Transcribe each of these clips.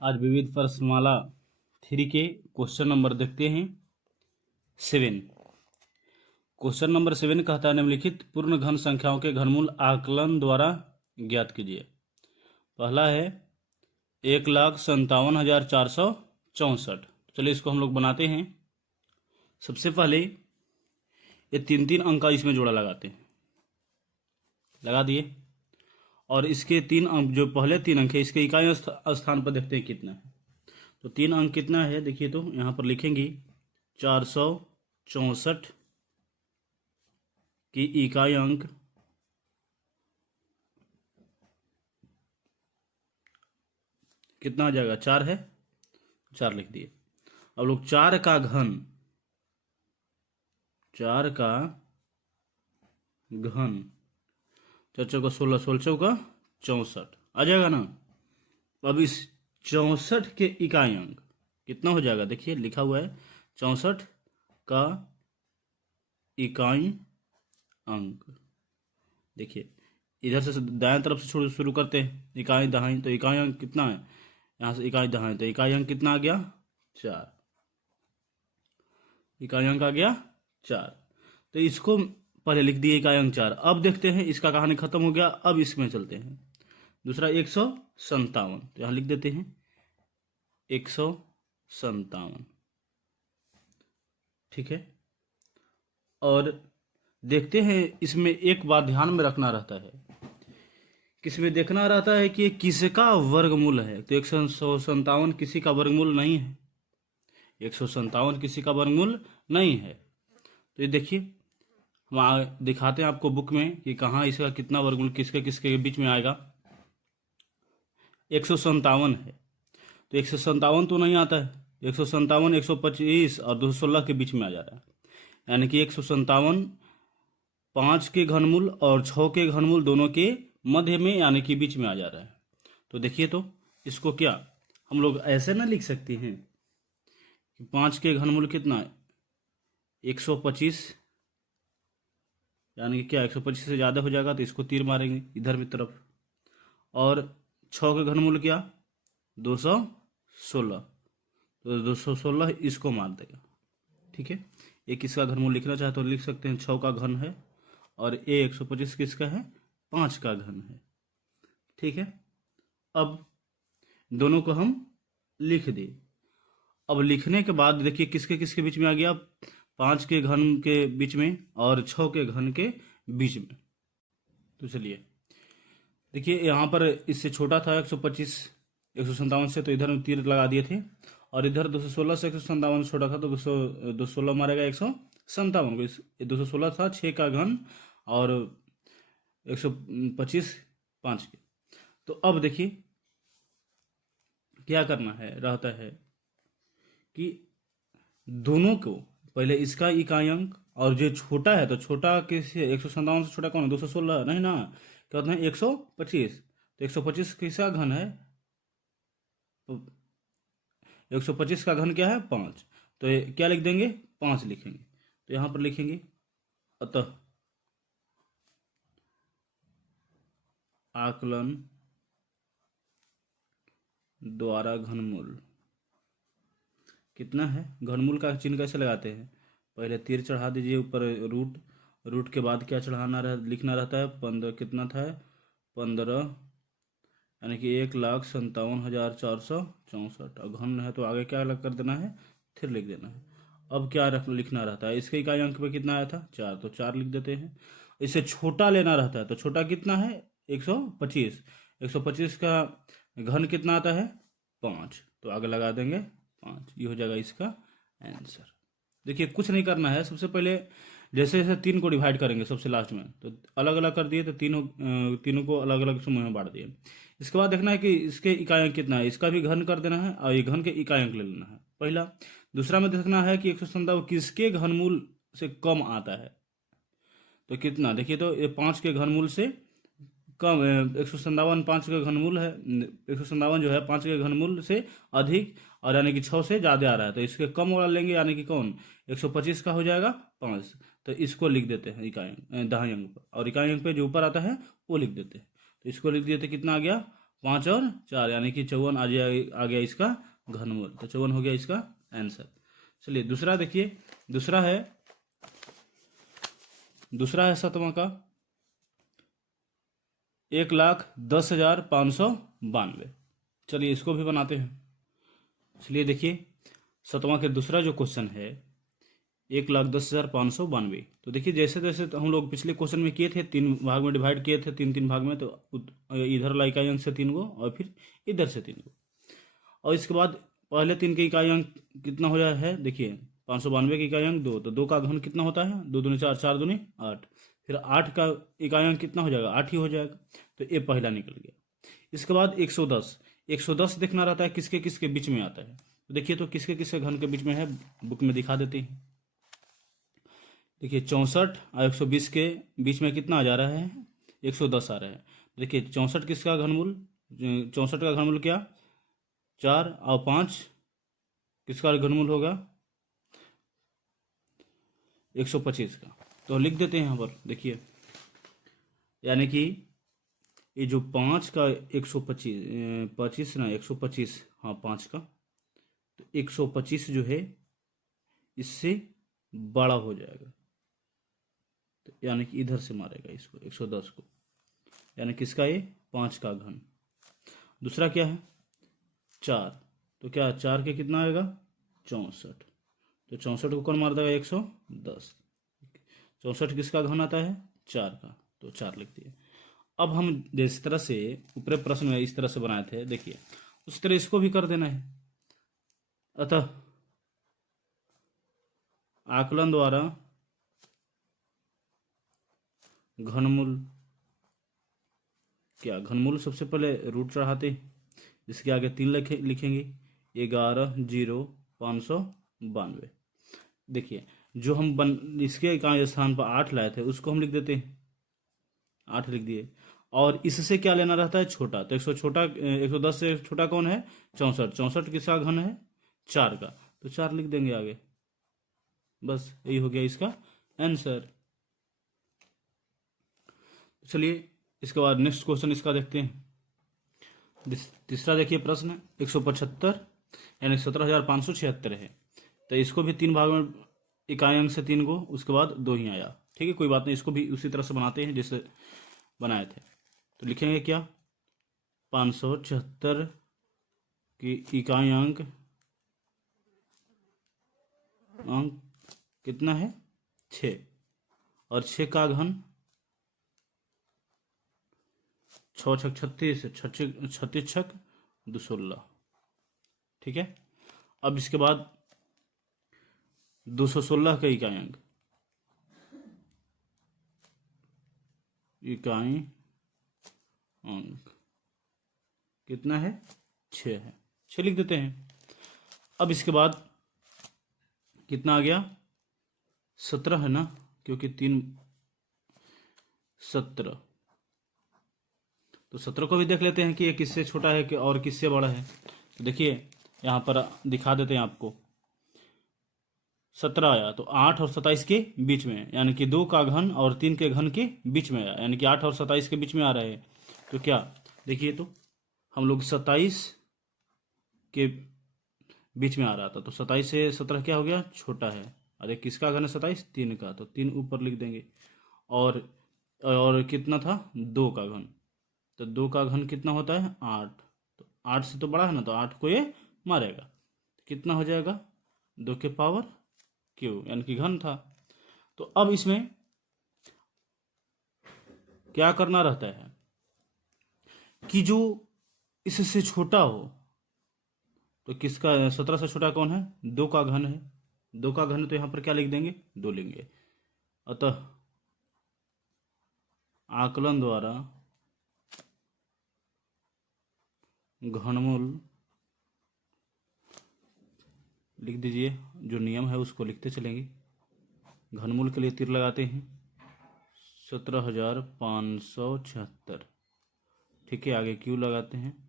आज विविध प्रश्नमाला 3 के क्वेश्चन नंबर देखते हैं 7। क्वेश्चन नंबर 7 कहता है निम्नलिखित पूर्ण घन संख्याओं के घनमूल आकलन द्वारा ज्ञात कीजिए। पहला है 1,57,464। चलिए इसको हम लोग बनाते हैं। सबसे पहले ये 3 अंक का इसमें जोड़ा लगाते हैं, लगा दिए। और इसके 3 अंक, जो पहले 3 अंक है, इसके इकाई स्थान पर देखते हैं कितना है। तो 3 अंक कितना है देखिए, तो यहाँ पर लिखेंगे 464 की इकाई अंक कितना हो जाएगा, 4 है, 4 लिख दिए। अब लोग 4 का घन चौचौ का 16, 16 का 64 आ जाएगा ना। अब इस 64 के इकाई अंक कितना हो जाएगा, देखिए लिखा हुआ है 64 का इकाई अंक। देखिए इधर से दाएं तरफ से शुरू करते हैं, इकाई दहाई। तो इकाई अंक कितना है, यहाँ से इकाई दहाई, तो इकाई अंक कितना आ गया, 4। इकाई अंक आ गया 4। तो इसको पहले लिख दिए इकाई अंक 4। अब देखते हैं, इसका कहानी खत्म हो गया। अब इसमें चलते हैं दूसरा 157, तो यहाँ लिख देते हैं 157, ठीक है। और देखते हैं, इसमें एक बात ध्यान में रखना रहता है, किसमें देखना रहता है कि किसका वर्गमूल है। तो 157 किसी का वर्गमूल नहीं है, 157 किसी का वर्गमूल नहीं है। तो ये देखिए, हम दिखाते हैं आपको बुक में कि कहाँ इसका कितना वर्गमूल किसके किसके बीच में आएगा। 157 है, तो 157 तो नहीं आता है। 157 125 और 216 के बीच में आ जा रहा है, यानी कि 157 5 के घनमूल और 6 के घनमूल दोनों के मध्य में, यानी कि बीच में आ जा रहा है। तो देखिए, तो इसको क्या हम लोग ऐसे ना लिख सकते हैं कि 5 के घनमूल कितना है, 125, यानी कि क्या 125 से ज़्यादा हो जाएगा तो इसको तीर मारेंगे इधर की तरफ। और 6 के घनमूल क्या, 216, तो 216 इसको मार देगा, ठीक है। एक किसका घनमूल लिखना चाहे तो लिख सकते हैं, 6 का घन है, और ये 125 किसका है, 5 का घन है, ठीक है। अब दोनों को हम लिख दिए। अब लिखने के बाद देखिए किसके किसके बीच में आ गया, 5 के घन के बीच में और 6 के घन के बीच में। तो चलिए देखिए, यहाँ पर इससे छोटा था 125 157 से, तो इधर में तीर लगा दिए थे। और इधर 216 से 157 छोटा था, तो 216 मारेगा 157 को। 216 था 6 का घन और 125 5 के। तो अब देखिए क्या करना है, रहता है कि दोनों को पहले इसका इकाई अंक, और जो छोटा है तो छोटा किसी 157 से छोटा कौन है, 216 नहीं ना, क्या होता है 125। तो 125 किसका घन है, तो 125 का घन क्या है, 5। तो ये क्या लिख देंगे, 5 लिखेंगे। तो यहाँ पर लिखेंगे अतः आकलन द्वारा घनमूल कितना है। घनमूल का चिन्ह कैसे लगाते हैं, पहले तीर चढ़ा दीजिए ऊपर रूट के बाद क्या लिखना रहता है, 15 कितना था, 15, यानी कि 1,57,464। और घन है तो आगे क्या अलग कर देना है, फिर लिख देना है। अब क्या लिखना रहता है, इसके इकाई अंक पे कितना आया था, 4, तो 4 लिख देते हैं। इससे छोटा लेना रहता है, तो छोटा कितना है, 125। 125 का घन कितना आता है, 5, तो आगे लगा देंगे 5। ये हो जाएगा इसका आंसर। देखिए कुछ नहीं करना है, सबसे पहले जैसे जैसे 3 को डिवाइड करेंगे सबसे लास्ट में, तो अलग अलग कर दिए, तो तीनों को अलग अलग समूह में बांट दिए। इसके बाद देखना है कि इसके इकाई अंक कितना है, इसका भी घन कर देना है और ये घन के इकाई अंक ले लेना है पहला। दूसरा में देखना है कि 157 किसके घनमूल से कम आता है, तो कितना, देखिए तो ये 5 के घनमूल से कम, 157 5 का घनमूल है, 157 जो है 5 के घनमूल से अधिक, और यानी कि 6 से ज़्यादा आ रहा है, तो इसके कम वाला लेंगे, यानी कि कौन, 125 का हो जाएगा 5। तो इसको लिख देते हैं इकाई दहाई अंक पर, और इकाई अंक पे जो ऊपर आता है वो लिख देते हैं। तो इसको लिख दिए थे, कितना आ गया, 5 और 4 यानी कि 54 आ गया इसका घनमूल। तो 54 हो गया इसका आंसर। चलिए दूसरा देखिए, दूसरा है 7वां का 1,10,592। चलिए इसको भी बनाते हैं। चलिए देखिए 7वां के दूसरा जो क्वेश्चन है 1,10,592। तो देखिए जैसे जैसे तो हम लोग पिछले क्वेश्चन में किए थे, 3 भाग में डिवाइड किए थे, 3 भाग में। तो इधर वाला इकाई अंक से 3 गो और फिर इधर से 3 गो, और इसके बाद पहले 3 के इकाई अंक कितना हो जाए है, देखिए 592 के इकाई अंक 2, तो 2 का घन कितना होता है, 2 दूनी 4, 4 दूनी 8। फिर 8 का इकाई अंक कितना हो जाएगा, 8 ही हो जाएगा। तो ये पहला निकल गया। इसके बाद 110 देखना रहता है किसके किसके बीच में आता है। तो देखिए तो किसके किसके घन के बीच में है, बुक में दिखा देते हैं। देखिए 64 और 120 के बीच में कितना आ जा रहा है, 110 आ रहा है। देखिए 64 किसका घनमूल, 64 का घनमूल क्या, 4 और 5 किसका घनमूल होगा, 125 का। तो लिख देते हैं यहाँ पर। देखिए यानी कि ये जो 5 का 125 ना 125, हाँ 5 का, तो 125 जो है इससे बड़ा हो जाएगा। तो यानी कि इधर से मारेगा इसको 110 को, यानी किसका, ये 5 का घन। दूसरा क्या है 4, तो क्या 4 के कितना आएगा 64, तो 64 को कौन मार देगा 110। 64 किसका घन आता है 4 का, तो 4 लिख दिए। अब हम जिस तरह से ऊपर प्रश्न में इस तरह से बनाए थे, देखिए उस तरह इसको भी कर देना है। अतः आकलन द्वारा घनमूल क्या, घनमूल सबसे पहले रूट चढ़ाते हैं, जिसके आगे 3 लिखेंगे, 11,0,592। देखिए जो हम इसके इकाई स्थान पर 8 लाए थे उसको हम लिख देते हैं, 8 लिख दिए। और इससे क्या लेना रहता है छोटा, तो 110 से छोटा कौन है 64, 64 किसका घन है 4 का, तो 4 लिख देंगे आगे। बस यही हो गया इसका आंसर। चलिए इसके बाद नेक्स्ट क्वेश्चन इसका देखते हैं। तीसरा देखिए प्रश्न 175 यानी 17,576 है। तो इसको भी 3 भाग में इकाई अंक से 3 गो, उसके बाद 2 ही आया। ठीक है कोई बात नहीं, इसको भी उसी तरह से बनाते हैं जैसे बनाए थे। तो लिखेंगे क्या, 576 की इकाई अंक कितना है 6, और 6 का घन 6 छक 36, 36 छक 216। ठीक है। अब इसके बाद 216 का इकाई अंक कितना है 6 है, 6 लिख देते हैं। अब इसके बाद कितना आ गया 17 है ना, क्योंकि 3 17, तो 17 को भी देख लेते हैं कि ये किससे छोटा है कि और किससे बड़ा है। तो देखिए यहाँ पर दिखा देते हैं आपको, 17 आया तो 8 और 27 के बीच में, यानी कि 2 का घन और 3 के घन के बीच में आया, यानी कि 8 और 27 के बीच में आ रहा है। तो क्या देखिए, तो हम लोग 27 के बीच में आ रहा था, तो 27 से 17 क्या हो गया छोटा है। अरे किसका घन है 27, 3 का, तो 3 ऊपर लिख देंगे। और कितना था 2 का घन, तो 2 का घन कितना होता है 8, तो 8 से तो बड़ा है ना, तो 8 को ये मारेगा, कितना हो जाएगा 2 के पावर क्यू, यानी कि घन था। तो अब इसमें क्या करना रहता है कि जो इससे छोटा हो, तो किसका 17 से छोटा कौन है 2 का घन है, 2 का घन, तो यहां पर क्या लिख देंगे 2 लेंगे। अतः आकलन द्वारा घनमूल लिख दीजिए, जो नियम है उसको लिखते चलेंगे। घनमूल के लिए तीर लगाते हैं 17,576। ठीक है, आगे क्यू लगाते हैं,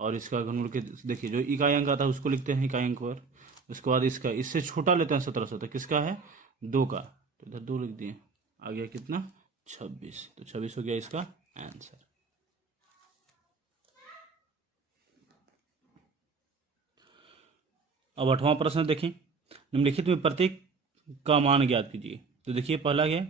और इसका घनमूल के देखिए जो इकाई अंक आता है उसको लिखते हैं इकाई अंक पर। उसके बाद इसका इससे छोटा लेते हैं 1700, तो किसका है 2 का, तो इधर 2 लिख दिए। आ गया कितना 26, तो 26 हो गया इसका आंसर। अब 8वां प्रश्न देखें, निम्नलिखित में प्रत्येक का मान ज्ञात कीजिए। तो देखिए पहला क्या,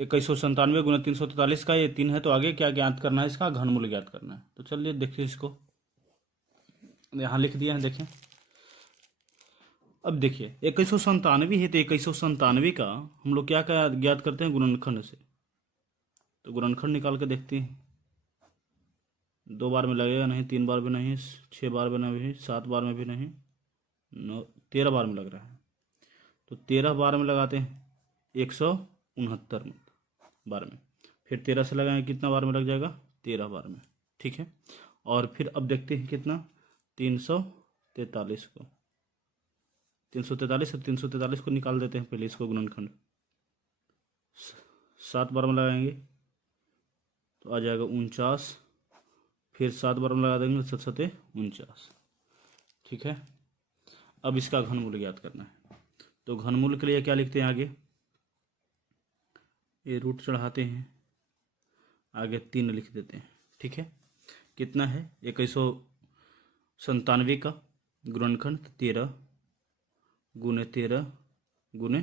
2197 गुना 343 का ये 3 है, तो आगे क्या ज्ञात करना है, इसका घनमूल ज्ञात करना है। तो चलिए देखिए, इसको यहाँ लिख दिया है, देखें। अब देखिए 2197 है, तो 2197 का हम लोग क्या क्या ज्ञात करते हैं, गुणनखंड से। तो गुणनखंड निकाल के देखते हैं, 2 बार में लगेगा नहीं, 3 बार में नहीं, 6 बार में नहीं, 7 बार में भी नहीं, 13 बार में लग रहा है। तो 13 बार में लगाते हैं 169 बार में, फिर 13 से लगाएंगे, कितना बार में लग जाएगा, 13 बार में, ठीक है। और फिर अब देखते हैं कितना, 343 को, 343 और 343 को निकाल देते हैं पहले, इसको गुणनखंड 7 बार में लगाएंगे तो आ जाएगा 49, फिर 7 बार में लगा देंगे 7 7 49, ठीक है। अब इसका घनमूल ज्ञात करना है। तो घनमूल के लिए क्या लिखते हैं, आगे ये रूट चढ़ाते हैं, आगे 3 लिख देते हैं, ठीक है। कितना है, 2197 का गुणनखंड 13 गुने 13 गुने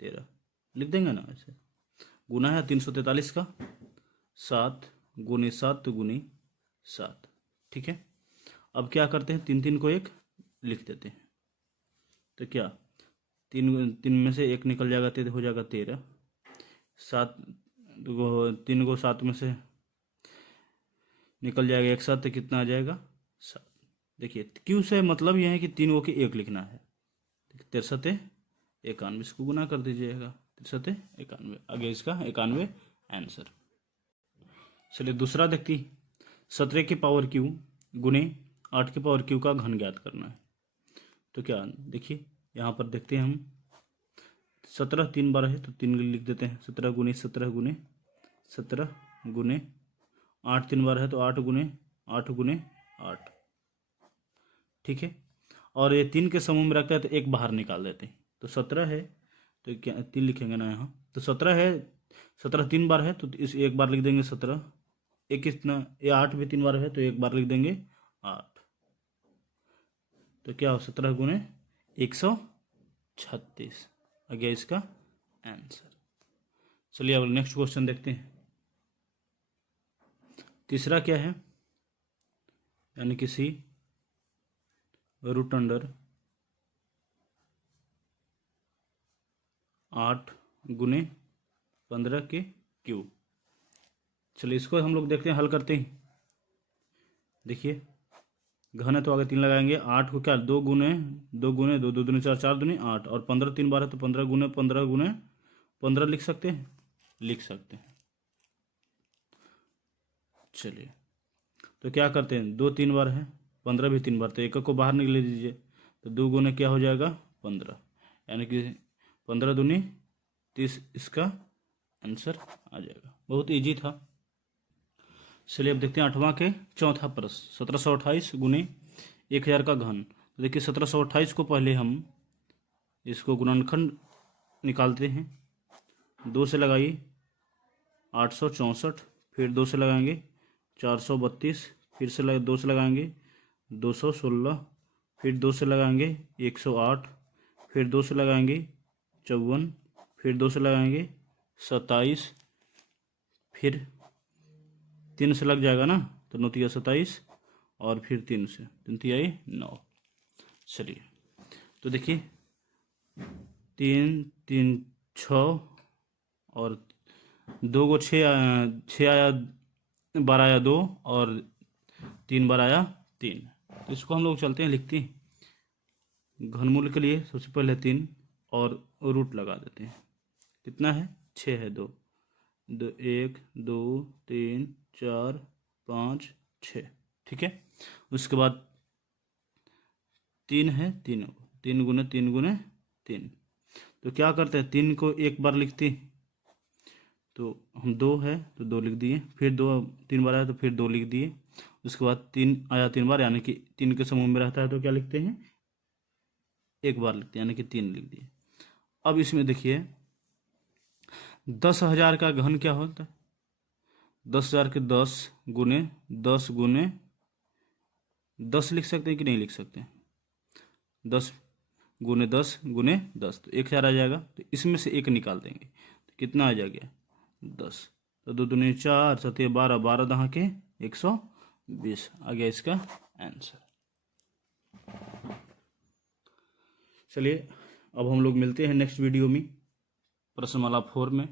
13 लिख देंगे ना, ऐसे गुना है 343 का 7 गुने 7 गुने 7, ठीक है। अब क्या करते हैं, 3 3 को 1 लिख देते हैं। तो क्या 3 में से 1 निकल जाएगा, तो हो जाएगा 13, 7 3 को 7 में से निकल जाएगा 1 7, तो कितना आ जाएगा 7। देखिए क्यों से मतलब यह है कि 3 को के 1 लिखना है, 63 91, इसको गुना कर दीजिएगा, 63 91, आगे इसका 91 आंसर। चलिए दूसरा देखती, 17 की पावर क्यू गुने 8 की पावर क्यू का घन ज्ञात करना है। तो क्या देखिए यहाँ पर देखते हैं हम, 17 3 बार है तो 3 लिख देते हैं, 17 गुने 17 गुने 17 गुने 8 3 बार है तो 8 गुने 8 गुने 8, ठीक है। और ये 3 के समूह में रखते हैं तो 1 बाहर निकाल देते हैं। तो 17 है तो क्या 3 लिखेंगे ना यहाँ, तो 17 है, 17 3 बार है तो इस 1 बार लिख देंगे 17, एक कितना, ये 8 भी 3 बार है तो 1 बार लिख देंगे 8। तो क्या हो, 17 गुने 136 आ गया इसका आंसर। चलिए अब नेक्स्ट क्वेश्चन देखते हैं। तीसरा क्या है, यानी कि सी रूट अंडर 8 गुने 15 के क्यूब। चलिए इसको हम लोग देखते हैं, हल करते हैं। देखिए घन है तो आगे 3 लगाएंगे, 8 को क्या 2 गुने 2 गुने 2 2 दूनी 4 4 दूनी 8, और 15 3 बार है तो 15 गुने 15 गुने 15 लिख सकते हैं, लिख सकते हैं। चलिए तो क्या करते हैं, 2 3 बार है, 15 भी 3 बार, तो एक को बाहर निकल दीजिए, तो 2 गुने क्या हो जाएगा 15, यानी कि 15 दूनी 30, इसका आंसर आ जाएगा। बहुत इजी था। चलिए अब देखते हैं 8वां के चौथा प्रश्न, 1728 गुने 1000 का घन। तो देखिए 1728 को पहले हम इसको गुणनखंड निकालते हैं, 2 से लगाइए 864, फिर 2 से लगाएंगे 432, फिर से 2 से लगाएंगे 216, फिर 2 से लगाएंगे 108, फिर 2 से लगाएंगे 54, फिर 2 से लगाएंगे 27, फिर 3 से लग जाएगा ना, तो 9 तिया 27, और फिर 3 से 3 तिया 9। चलिए तो देखिए 3 3 6 और 2 को 6 आया, 12 आया 2, और 3 बार आया 3। तो इसको हम लोग चलते हैं, लिखते हैं घनमूल के लिए सबसे पहले 3 और रूट लगा देते हैं। कितना है, 6 है, 2 2 1 2 3 4 5 6, ठीक है। उसके बाद 3 है, 3 गुने 3 गुने 3, तो क्या करते हैं 3 को 1 बार लिखते हैं, तो हम 2 है तो 2 लिख दिए, फिर 2 3 बार आया तो फिर 2 लिख दिए। उसके बाद 3 आया 3 बार, यानी कि 3 के समूह में रहता है तो क्या लिखते हैं, 1 बार लिखते हैं, यानी कि 3 लिख दिए। अब इसमें देखिए 10,000 का घन क्या होता है, 10,000 के 10 गुने 10 गुने 10 लिख सकते हैं कि नहीं लिख सकते हैं? 10 गुने 10 गुने 10, तो 1 4 आ जाएगा, तो इसमें से 1 निकाल देंगे तो कितना आ जाएगा 10, तो 2 दूनी 4 7 12, 12 दहाँ के 120 आ गया इसका आंसर। चलिए अब हम लोग मिलते हैं नेक्स्ट वीडियो में प्रश्नमाला 4 में।